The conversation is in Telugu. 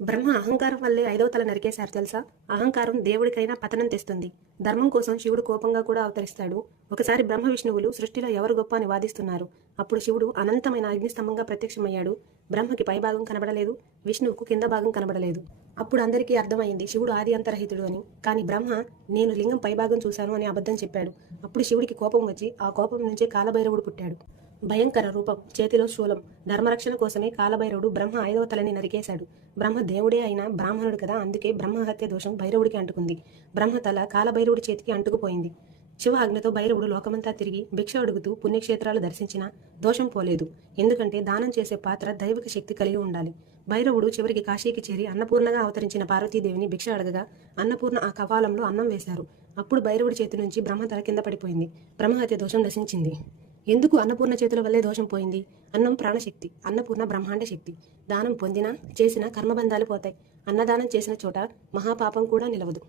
బ్రహ్మ అహంకారం వల్లే ఐదవ తల నరికేశారు తెలుసా? అహంకారం దేవుడికైనా పతనం తెస్తుంది. ధర్మం కోసం శివుడు కోపంగా కూడా అవతరిస్తాడు. ఒకసారి బ్రహ్మ విష్ణువులు సృష్టిలో ఎవరు గొప్ప అని వాదిస్తున్నారు. అప్పుడు శివుడు అనంతమైన అగ్నిస్తంభంగా ప్రత్యక్షమయ్యాడు. బ్రహ్మకి పైభాగం కనబడలేదు, విష్ణువుకు కింద భాగం కనబడలేదు. అప్పుడు అందరికీ అర్థమైంది శివుడు ఆది అంతరహితుడు అని. కానీ బ్రహ్మ నేను లింగం పైభాగం చూశాను అని అబద్ధం చెప్పాడు. అప్పుడు శివుడికి కోపం వచ్చి ఆ కోపం నుంచే కాలభైరవుడు పుట్టాడు. భయంకర రూపం, చేతిలో శూలం. ధర్మరక్షణ కోసమే కాలభైరవుడు బ్రహ్మ ఐదవ తలని నరికేశాడు. బ్రహ్మ దేవుడే అయినా బ్రాహ్మణుడు కదా, అందుకే బ్రహ్మహత్య దోషం భైరవుడికి అంటుకుంది. బ్రహ్మ తల కాలభైరవుడి చేతికి అంటుకుపోయింది. శివ ఆజ్ఞతో భైరవుడు లోకమంతా తిరిగి భిక్ష అడుగుతూ పుణ్యక్షేత్రాలు దర్శించినా దోషం పోలేదు. ఎందుకంటే దానం చేసే పాత్ర దైవిక శక్తి కలిగి ఉండాలి. భైరవుడు చివరికి కాశీకి చేరి అన్నపూర్ణగా అవతరించిన పార్వతీదేవిని భిక్ష అడగగా అన్నపూర్ణ ఆ కపాలంలో అన్నం వేశారు. అప్పుడు భైరవుడి చేతి నుంచి బ్రహ్మ తల కింద పడిపోయింది. బ్రహ్మహత్య దోషం నశించింది. ఎందుకు అన్నపూర్ణ చేతుల వల్లే దోషం పోయింది? అన్నం ప్రాణశక్తి, అన్నపూర్ణ బ్రహ్మాండ శక్తి. దానం పొందినా చేసిన కర్మబంధాలు పోతాయి. అన్నదానం చేసిన చోట మహాపాపం కూడా నిలవదు.